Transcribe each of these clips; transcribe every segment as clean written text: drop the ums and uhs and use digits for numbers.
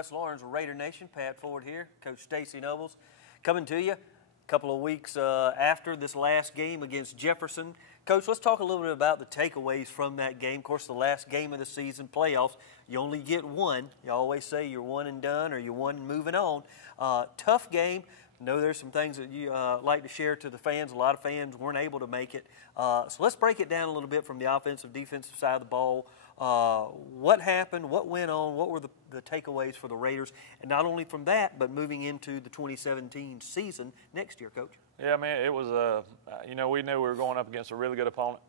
West Lawrence Raider Nation. Pat Ford here, Coach Stacy Nobles, coming to you a couple of weeks after this last game against Jefferson. Coach, let's talk a little bit about the takeaways from that game. Of course, the last game of the season, playoffs, you only get one. You always say you're one and done or you're one and moving on. Tough game. I know there's some things that you like to share to the fans. A lot of fans weren't able to make it. So let's break it down a little bit from the offensive, defensive side of the ball. What happened? What went on? What were the takeaways for the Raiders? And not only from that, but moving into the 2017 season next year, Coach. Yeah, I mean, it was we knew we were going up against a really good opponent.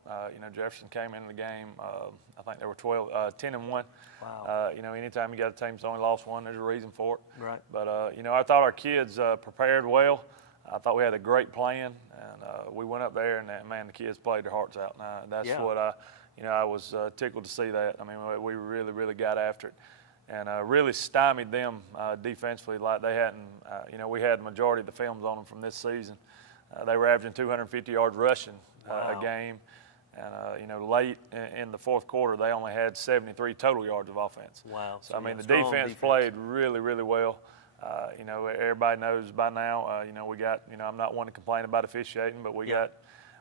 Jefferson came into the game. I think they were 10-1. Wow. Anytime you got a team that's only lost one, there's a reason for it. Right. But I thought our kids prepared well. I thought we had a great plan, and we went up there, and man, the kids played their hearts out. And that's what I was tickled to see that. I mean, we really, really got after it. And really stymied them defensively like they hadn't. We had the majority of the films on them from this season. They were averaging 250 yards rushing a game. And, late in the fourth quarter, they only had 73 total yards of offense. Wow. So, I mean, the defense played really, really well. Everybody knows by now, we got, I'm not one to complain about officiating, but we got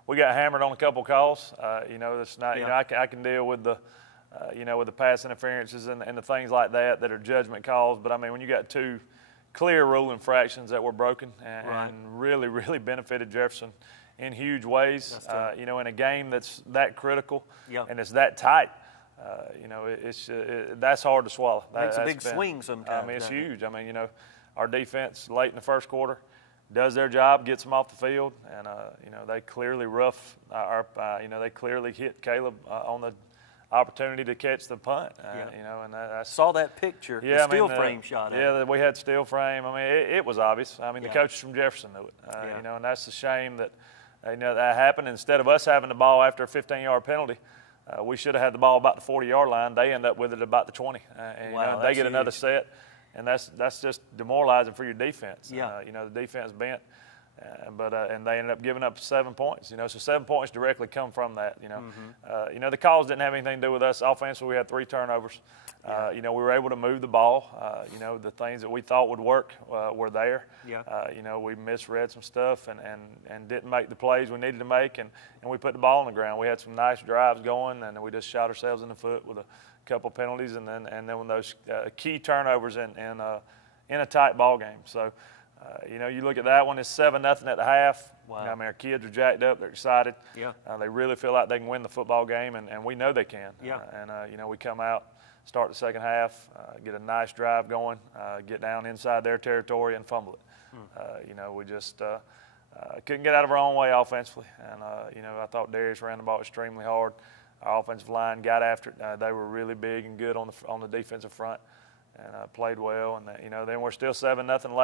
hammered on a couple calls. It's not, I can deal with the, with the pass interferences and the things like that are judgment calls. But, I mean, when you got two clear rule infractions that were broken and really, really benefited Jefferson in huge ways, in a game that's that critical and it's that tight, that's hard to swallow. Makes a big swing sometimes. I mean, it's huge. I mean, our defense late in the first quarter does their job, gets them off the field, and they clearly they clearly hit Caleb on the opportunity to catch the punt. And I saw that picture. Yeah, the still frame shot. Yeah, we had still frame. I mean, it was obvious. I mean, the coaches from Jefferson knew it. And that's the shame that that happened. Instead of us having the ball after a 15-yard penalty, we should have had the ball about the 40-yard line. They end up with it about the 20, and they get another set. And that's just demoralizing for your defense. The defense bent, and they ended up giving up 7 points. So 7 points directly come from that. The calls didn't have anything to do with us. Offensively, we had 3 turnovers. We were able to move the ball. The things that we thought would work were there. We misread some stuff and didn't make the plays we needed to make, and we put the ball on the ground. We had some nice drives going, and we just shot ourselves in the foot with a couple penalties, and then when those key turnovers in a tight ball game. So, you look at that one, it's 7-0 at the half. Wow. I mean, our kids are jacked up, they're excited. Yeah. They really feel like they can win the football game, and we know they can. Yeah. We come out, start the second half, get a nice drive going, get down inside their territory and fumble it. We just couldn't get out of our own way offensively. And, I thought Darius ran the ball extremely hard. Our offensive line got after it. They were really big and good on the defensive front, and played well. And then we're still 7-0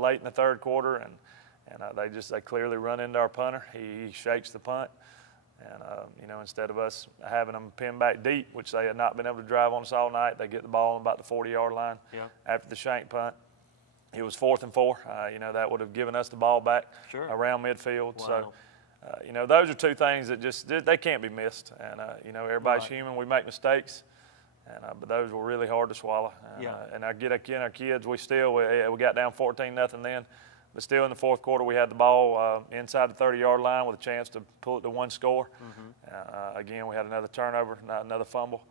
late in the third quarter, and they clearly run into our punter. He shakes the punt, and instead of us having them pin back deep, which they had not been able to drive on us all night, they get the ball on about the 40-yard line after the shank punt. It was 4th and 4. That would have given us the ball back around midfield. Wow. So. Those are 2 things that they can't be missed. And, everybody's human. We make mistakes. And, but those were really hard to swallow. And our kids, we got down 14-0 then. But still in the fourth quarter, we had the ball inside the 30-yard line with a chance to pull it to 1 score. Again, we had another turnover, another fumble.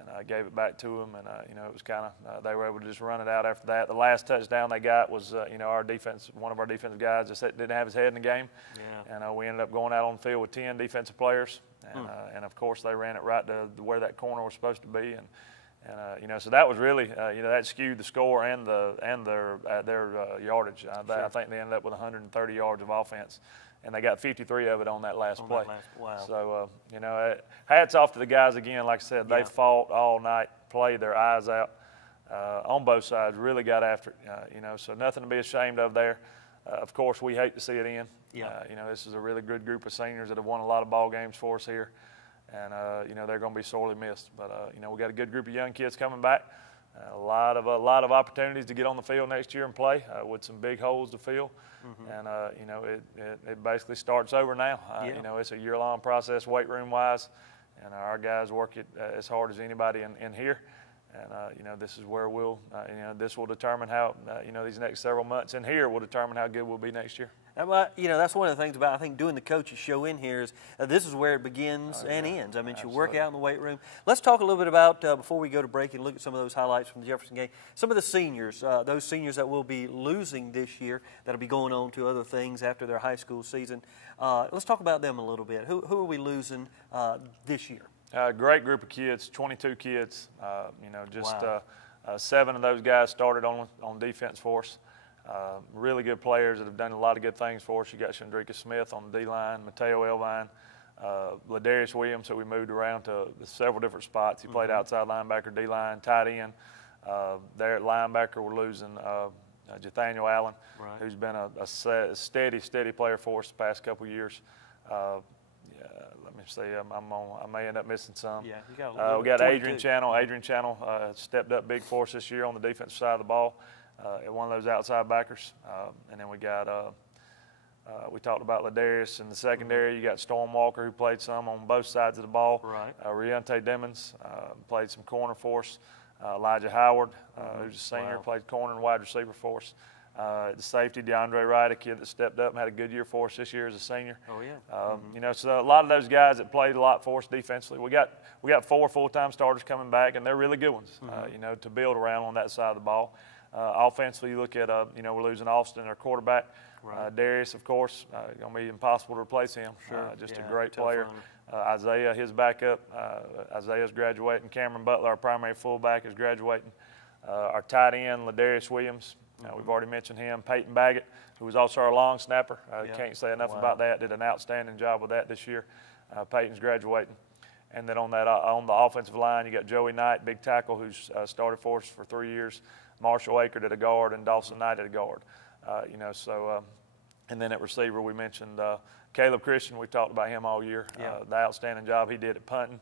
And I gave it back to them, and it was kind of they were able to just run it out after that. The last touchdown they got was our defense. One of our defensive guys just didn't have his head in the game, and we ended up going out on the field with 10 defensive players, and of course they ran it right to where that corner was supposed to be, and so that was really that skewed the score and their yardage. I think they ended up with 130 yards of offense. And they got 53 of it on that last play. Wow. So, hats off to the guys again. Like I said, they fought all night, played their eyes out on both sides, really got after it. So nothing to be ashamed of there. Of course, we hate to see it end. This is a really good group of seniors that have won a lot of ball games for us here. And, they're going to be sorely missed. But, we got a good group of young kids coming back. A lot of opportunities to get on the field next year and play with some big holes to fill. And, it basically starts over now. It's a year-long process weight room-wise, and our guys work it as hard as anybody in here. And this is where we'll, this will determine how, these next several months in here will determine how good we'll be next year. That's one of the things about, I think, doing the coaches show in here is this is where it begins and ends. I mean, you work out in the weight room. Let's talk a little bit about, before we go to break and look at some of those highlights from the Jefferson game, some of the seniors, those seniors that will be losing this year, that'll be going on to other things after their high school season. Let's talk about them a little bit. Who are we losing this year? Great group of kids, 22 kids. Wow. 7 of those guys started on defense for us. Really good players that have done a lot of good things for us. You got Chandrika Smith on the D-line, Mateo Elvine, Ladarius Williams, so we moved around to several different spots. He played outside linebacker, D-line, tight end. There at linebacker, we're losing Nathaniel Allen, who's been a steady player for us the past couple of years. Let me see, I may end up missing some. Yeah, you we got Adrian Channel. Adrian Channel stepped up big for us this year on the defensive side of the ball. At one of those outside backers. And then we got, we talked about Ladarius in the secondary. You got Storm Walker, who played some on both sides of the ball. Right. Riante Demons played some corner for us. Elijah Howard, who's a senior, played corner and wide receiver for us. The safety, DeAndre Wright, a kid that stepped up and had a good year for us this year as a senior. Oh, yeah. So a lot of those guys that played a lot for us defensively. We got 4 full-time starters coming back, and they're really good ones, to build around on that side of the ball. Offensively, you look at, we're losing Austin, our quarterback. Right. Darius, of course, going to be impossible to replace him. Sure. Just a great player. Isaiah, his backup. Isaiah's graduating. Cameron Butler, our primary fullback, is graduating. Our tight end, Ladarius Williams. We've already mentioned him. Peyton Baggett, who was also our long snapper. Can't say enough about that. Did an outstanding job with that this year. Peyton's graduating. And then on the offensive line, you got Joey Knight, big tackle, who's started for us for 3 years. Marshall Akert at a guard, and Dawson Knight at a guard. And then at receiver, we mentioned Caleb Christian. We talked about him all year. The outstanding job he did at punting.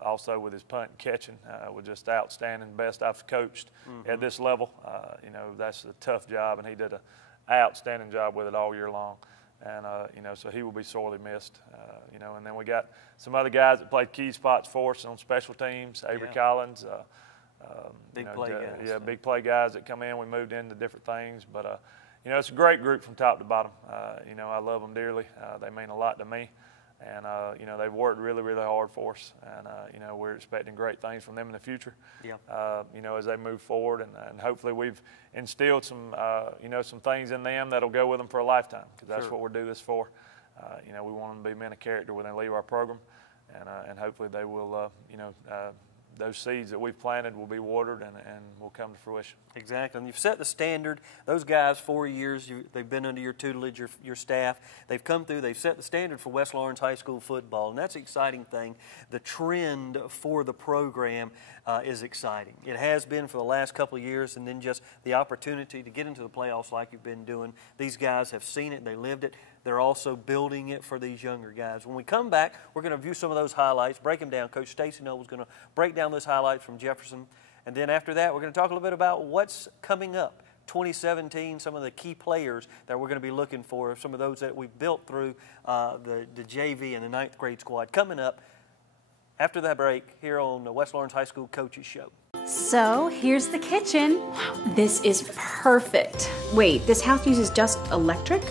Also with his punt and catching, was just outstanding, best I've coached at this level. That's a tough job, and he did an outstanding job with it all year long. And, so he will be sorely missed. And then we got some other guys that played key spots for us on special teams, Avery Collins. Big play guys. Yeah, big play guys that come in. We moved into different things. But, it's a great group from top to bottom. I love them dearly. They mean a lot to me. And, they've worked really, really hard for us. And, we're expecting great things from them in the future, as they move forward. And hopefully we've instilled some, some things in them that'll go with them for a lifetime, because that's what we do this for. We want them to be men of character when they leave our program. And hopefully they will, those seeds that we've planted will be watered and will come to fruition. Exactly. And you've set the standard. Those guys, 4 years, they've been under your tutelage, your staff. They've come through. They've set the standard for West Lawrence High School football, and that's an exciting thing. The trend for the program is exciting. It has been for the last couple of years, and then just the opportunity to get into the playoffs like you've been doing. These guys have seen it. They lived it. They're also building it for these younger guys. When we come back, we're going to view some of those highlights, break them down. Coach Stacy Noble is going to break down those highlights from Jefferson. And then after that, we're going to talk a little bit about what's coming up. 2017, some of the key players that we're going to be looking for, some of those that we built through the JV and the 9th grade squad coming up after that break here on the West Lawrence High School Coaches Show. So here's the kitchen. Wow, this is perfect. Wait, this house uses just electric?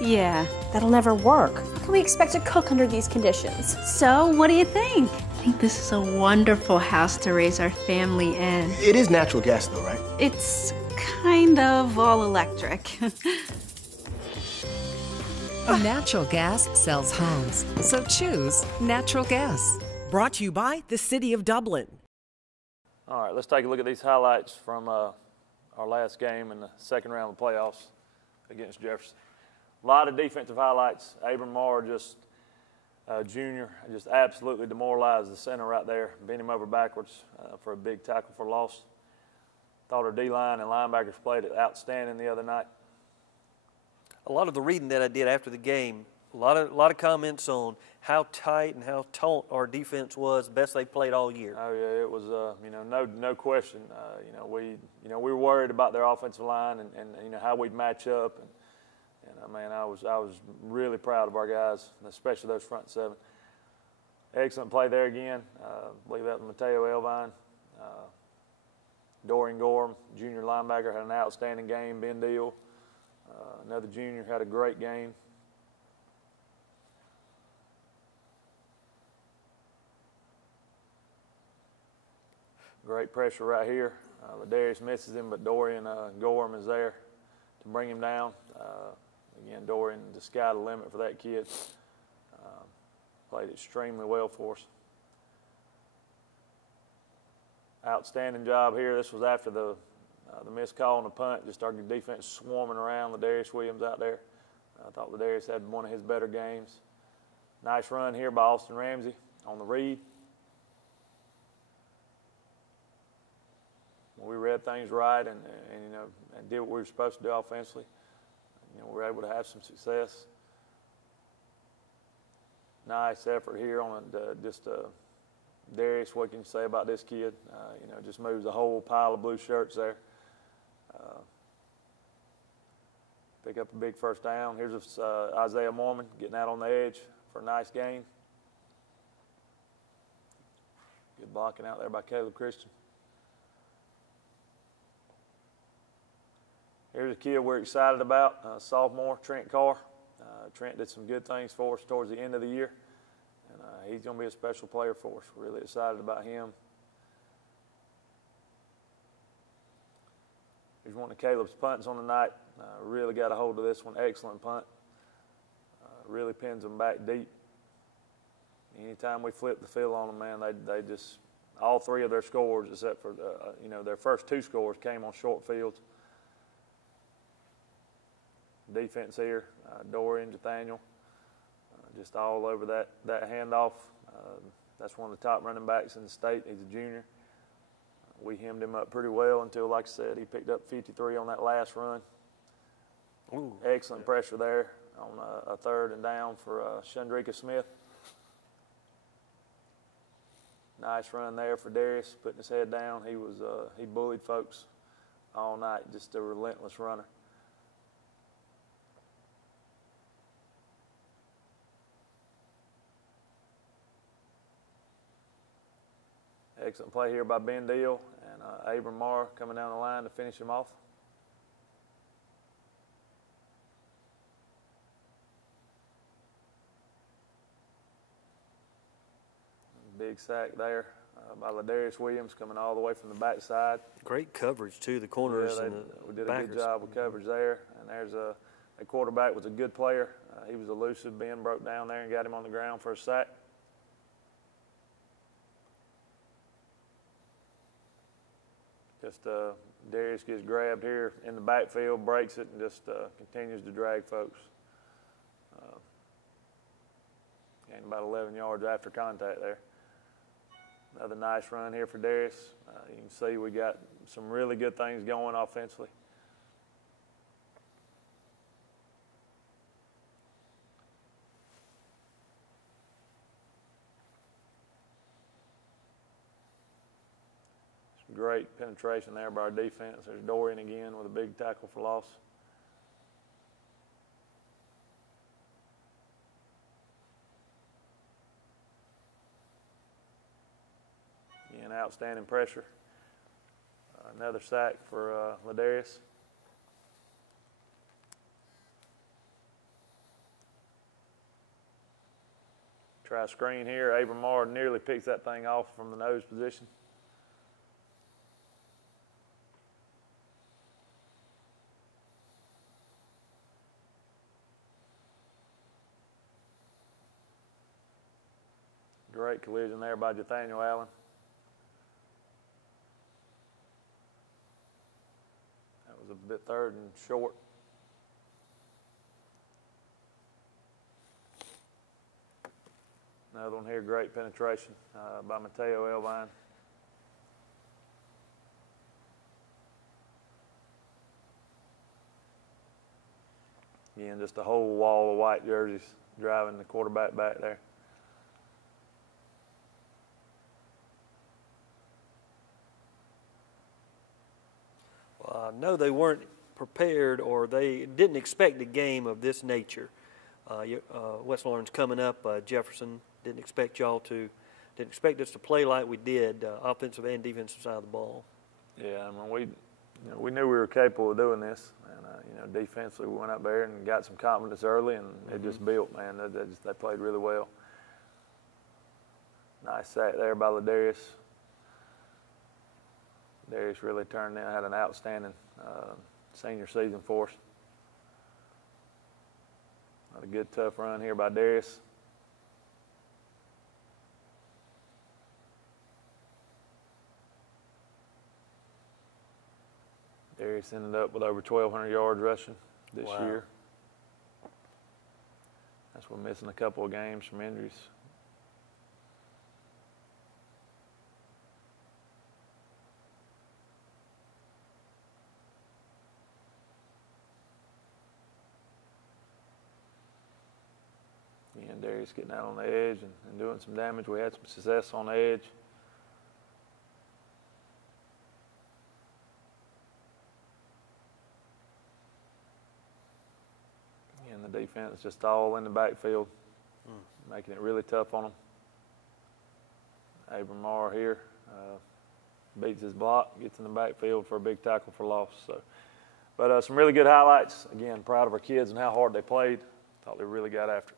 Yeah. That'll never work. How can we expect to cook under these conditions? So, what do you think? I think this is a wonderful house to raise our family in. It is natural gas though, right? It's kind of all electric. Natural gas sells homes, so choose natural gas. Brought to you by the City of Dublin. All right, let's take a look at these highlights from our last game in the second round of the playoffs against Jefferson. A lot of defensive highlights. Abram Marr, junior, just absolutely demoralized the center right there, bent him over backwards for a big tackle for loss. Thought our D-line and linebackers played it outstanding the other night. A lot of the reading that I did after the game, a lot of comments on how tight and how taut our defense was, the best they played all year. Oh yeah, it was no question. We were worried about their offensive line and how we'd match up, and I was really proud of our guys, especially those front seven. Excellent play there again. I believe that was Mateo Elvine. Dorian Gorham, junior linebacker, had an outstanding game. Ben Deal, another junior, had a great game. Great pressure right here. Ladarius misses him, but Dorian Gorham is there to bring him down. Again, Dorian, the sky the limit for that kid. Played extremely well for us. Outstanding job here. This was after the missed call on the punt. Just our defense swarming around Ladarius Williams out there. I thought Ladarius had one of his better games. Nice run here by Austin Ramsey on the read. We read things right and you know, and did what we were supposed to do offensively. You know, we were able to have some success. Nice effort here on Darius. What can you say about this kid? You know, just moves a whole pile of blue shirts there. Pick up a big first down. Here's Isaiah Mormon getting out on the edge for a nice gain. Good blocking out there by Caleb Christian. Here's a kid we're excited about, sophomore Trent Carr. Trent did some good things for us towards the end of the year, and he's going to be a special player for us. We're really excited about him. Here's one of Caleb's punts on the night. Really got a hold of this one. Excellent punt. Really pins them back deep. Anytime we flip the field on them, man, they just, all three of their scores, except for you know, their first two scores came on short fields. Defense here, Dorian, Nathaniel, just all over that handoff. That's one of the top running backs in the state. He's a junior. We hemmed him up pretty well until, like I said, he picked up 53 on that last run. Ooh. Excellent pressure there on a third and down for Shandrika Smith. Nice run there for Darius, putting his head down. He bullied folks all night, just a relentless runner. Excellent play here by Ben Deal and Abram Marr coming down the line to finish him off. Big sack there by Ladarius Williams coming all the way from the backside. Great coverage too, the corners and the we did backers. A good job with coverage there. And there's a quarterback was a good player. He was elusive. Ben broke down there and got him on the ground for a sack. Just Darius gets grabbed here in the backfield, breaks it, and just continues to drag folks. Gained about 11 yards after contact there. Another nice run here for Darius. You can see we got some really good things going offensively. Great penetration there by our defense. There's Dorian again with a big tackle for loss. Again, outstanding pressure. Another sack for Ladarius. Try a screen here. Abram Marr nearly picks that thing off from the nose position. Great collision there by Nathaniel Allen. That was a bit third and short. Another one here, great penetration by Mateo Elvine. Again, just a whole wall of white jerseys driving the quarterback back there. No, they weren't prepared, or they didn't expect a game of this nature. West Lawrence coming up, Jefferson didn't expect y'all to Didn't expect us to play like we did, offensive and defensive side of the ball. Yeah, I mean, we knew we were capable of doing this, and defensively we went up there and got some confidence early, and it just built, man. They played really well. Nice sack there by Ladarius. Darius really turned in, had an outstanding senior season for us. Had a good, tough run here by Darius. Darius ended up with over 1,200 yards rushing this year. That's we're missing a couple of games from injuries. And Darius getting out on the edge and doing some damage. We had some success on the edge. And the defense is just all in the backfield, making it really tough on them. Abram Marr here beats his block, gets in the backfield for a big tackle for loss. So, but some really good highlights. Again, proud of our kids and how hard they played. Thought they really got after it.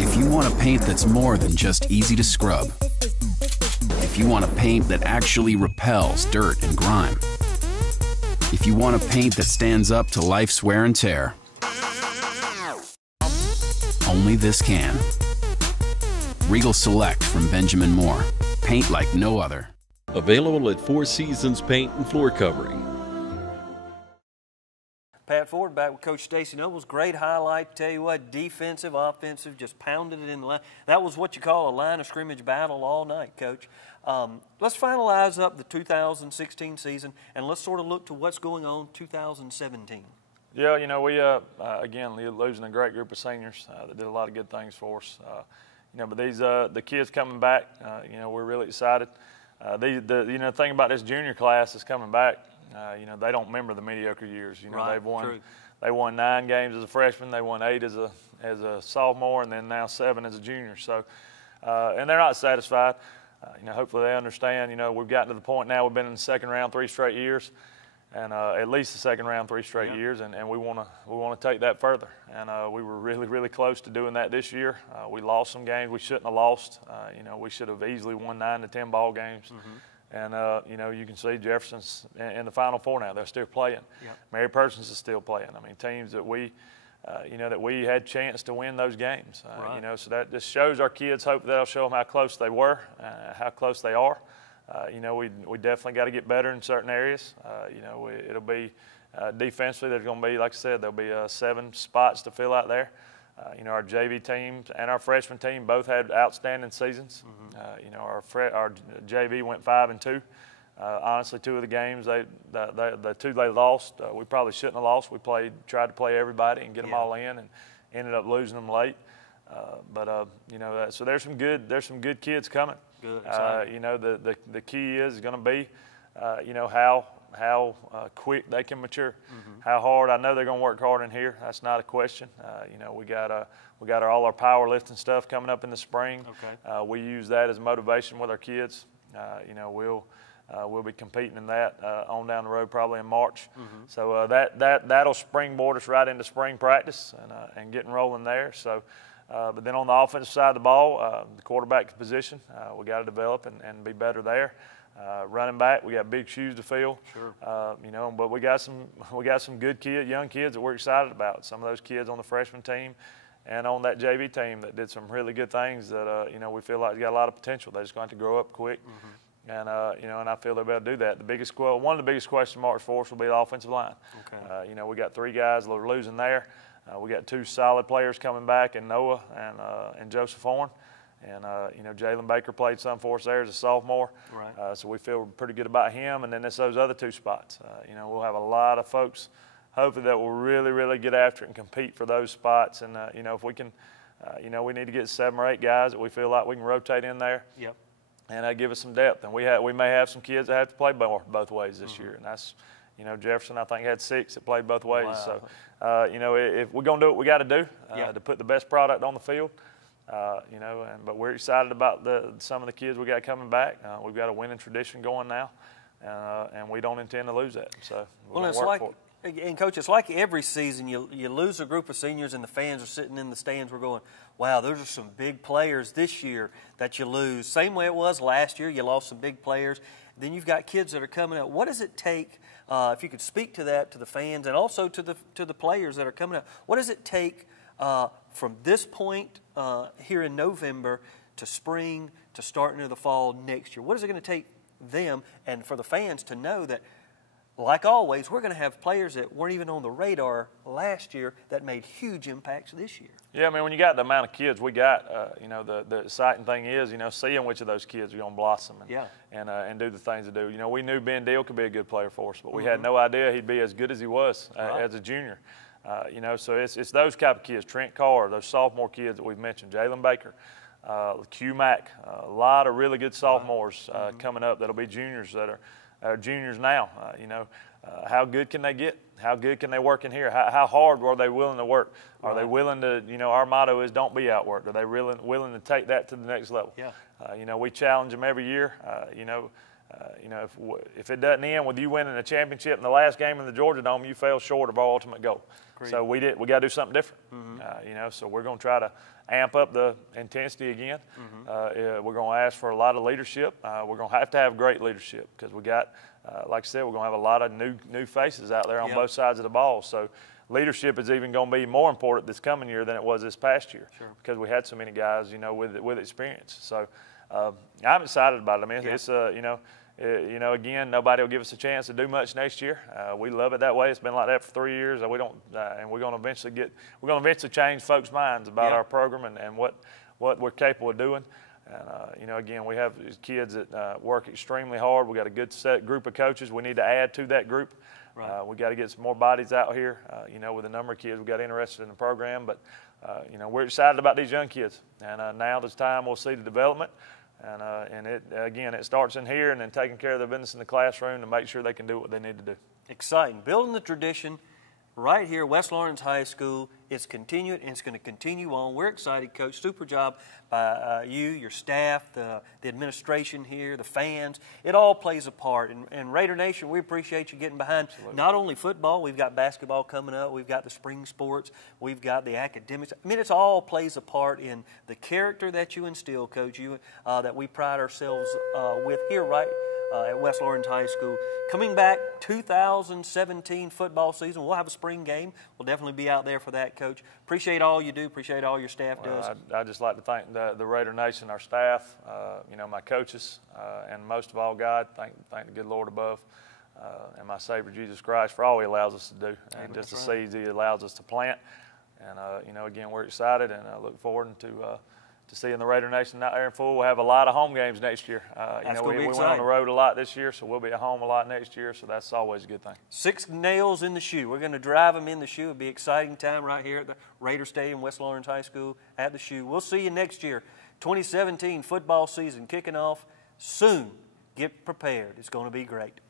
If you want a paint that's more than just easy to scrub, if you want a paint that actually repels dirt and grime, if you want a paint that stands up to life's wear and tear, only this can. Regal Select from Benjamin Moore. Paint like no other. Available at Four Seasons Paint and Floor Covering. Pat Ford back with Coach Stacy Nobles. Great highlight. Tell you what, defensive, offensive, just pounded it in the line. That was what you call a line of scrimmage battle all night, Coach. Let's finalize up the 2016 season, and let's sort of look to what's going on 2017. Yeah, we, again, losing a great group of seniors that did a lot of good things for us. But these, the kids coming back, we're really excited. The thing about this junior class that's coming back, they don't remember the mediocre years. Right, they won 9 games as a freshman, they won 8 as a sophomore, and then now 7 as a junior. So, and they're not satisfied. Hopefully they understand. We've gotten to the point now. We've been in the second round 3 straight years, and at least the second round 3 straight years, and we want to take that further. And we were really, really close to doing that this year. We lost some games we shouldn't have lost. We should have easily won 9 to 10 ball games. And, you can see Jefferson's in the Final Four now. They're still playing. Mary Persons is still playing. I mean, teams that we had chance to win those games. So that just shows our kids, hope that'll show them how close they were, how close they are. We definitely got to get better in certain areas. It'll be defensively, there's going to be, like I said, there'll be 7 spots to fill out there. Our JV team and our freshman team both had outstanding seasons. Our JV went 5-2. Honestly, 2 of the games, the 2 they lost, we probably shouldn't have lost. We tried to play everybody and get them all in, and ended up losing them late. So there's some good kids coming. Good. The key is going to be, how quick they can mature, how hard. I know they're going to work hard in here. That's not a question. We got all our powerlifting stuff coming up in the spring. Okay. We use that as motivation with our kids. We'll be competing in that on down the road probably in March. So that'll springboard us right into spring practice and getting rolling there. So. But then on the offensive side of the ball, the quarterback position, we got to develop and be better there. Running back, we got big shoes to fill. Sure. But we got some good young kids that we're excited about. Some of those kids on the freshman team and on that JV team that did some really good things that we feel like they got a lot of potential. They just going to have to grow up quick. And and I feel they'll be able to do that. One of the biggest question marks for us will be the offensive line. Okay. We got 3 guys that are losing there. We got 2 solid players coming back, in Noah and Joseph Horn. And, Jalen Baker played some for us there as a sophomore. Right. So we feel pretty good about him. And then it's those other 2 spots. We'll have a lot of folks, hopefully, that will really, really get after it and compete for those spots. And, if we can, we need to get 7 or 8 guys that we feel like we can rotate in there. Yep. And give us some depth. And we may have some kids that have to play both ways this year. And that's, You know, Jefferson, I think, had 6 that played both ways. Wow. So, you know, if we're going to do what we got to do Yeah. to put the best product on the field, you know, but we're excited about some of the kids we got coming back. We've got a winning tradition going now, and we don't intend to lose that. So we're going to work for it. And, Coach, it's like every season you lose a group of seniors and the fans are sitting in the stands. We're going, wow, those are some big players this year that you lose. Same way it was last year. You lost some big players. Then you've got kids that are coming up. What does it take, if you could speak to that, to the fans and also to the players that are coming up, what does it take from this point here in November to spring to starting into the fall next year? What is it going to take them and for the fans to know that, like always, we're going to have players that weren't even on the radar last year that made huge impacts this year? Yeah, I mean, when you got the amount of kids we got, you know, the exciting thing is, you know, seeing which of those kids are going to blossom and do the things they do. You know, we knew Ben Deal could be a good player for us, but we had no idea he'd be as good as he was as a junior. You know, so it's those type of kids, Trent Carr, those sophomore kids that we've mentioned, Jalen Baker, Q Mack, a lot of really good sophomores coming up that'll be juniors that are juniors now. You know, how good can they get? How good can they work in here? How hard are they willing to work? Are they willing to, you know, our motto is don't be outworked. Are they willing to take that to the next level? Yeah. You know, we challenge them every year. You know, if it doesn't end with you winning a championship in the last game in the Georgia Dome, you fell short of our ultimate goal. Agreed. So we got to do something different. You know, so we're going to try to amp up the intensity again. We're going to ask for a lot of leadership. We're going to have great leadership because we got, like I said, we're going to have a lot of new faces out there on both sides of the ball. So leadership is even going to be more important this coming year than it was this past year because we had so many guys, you know, with experience. So I'm excited about it. I mean, it's you know, again, nobody will give us a chance to do much next year. We love it that way. It's been like that for 3 years. And we're going to eventually change folks' minds about our program and what we're capable of doing. And, you know, again, we have kids that work extremely hard. We got a good set group of coaches. We need to add to that group. We got to get some more bodies out here, you know, with the number of kids we got interested in the program. But, you know, we're excited about these young kids. And now this time we'll see the development. And it starts in here and then taking care of the business in the classroom to make sure they can do what they need to do. Exciting. Building the tradition right here, West Lawrence High School. It's continuing and it's going to continue on. We're excited, Coach. Super job by you, your staff, the administration here, the fans. It all plays a part. And Raider Nation, we appreciate you getting behind not only football. We've got basketball coming up. We've got the spring sports. We've got the academics. I mean, it all plays a part in the character that you instill, Coach, that we pride ourselves with here at West Lawrence High School. Coming back 2017 football season, we'll have a spring game. We'll definitely be out there for that, Coach. Appreciate all you do. Appreciate all your staff does. I'd just like to thank the Raider Nation, our staff, you know, my coaches, and most of all, God. Thank the good Lord above and my Savior Jesus Christ for all He allows us to do and just the seeds He allows us to plant. And, you know, again, we're excited and I look forward to seeing the Raider Nation out there in full. We'll have a lot of home games next year. You know, we went on the road a lot this year, so we'll be at home a lot next year, so that's always a good thing. 6 nails in the shoe. We're going to drive them in the shoe. It'll be an exciting time right here at the Raider Stadium, West Lawrence High School at the shoe. We'll see you next year. 2017 football season kicking off soon. Get prepared. It's going to be great.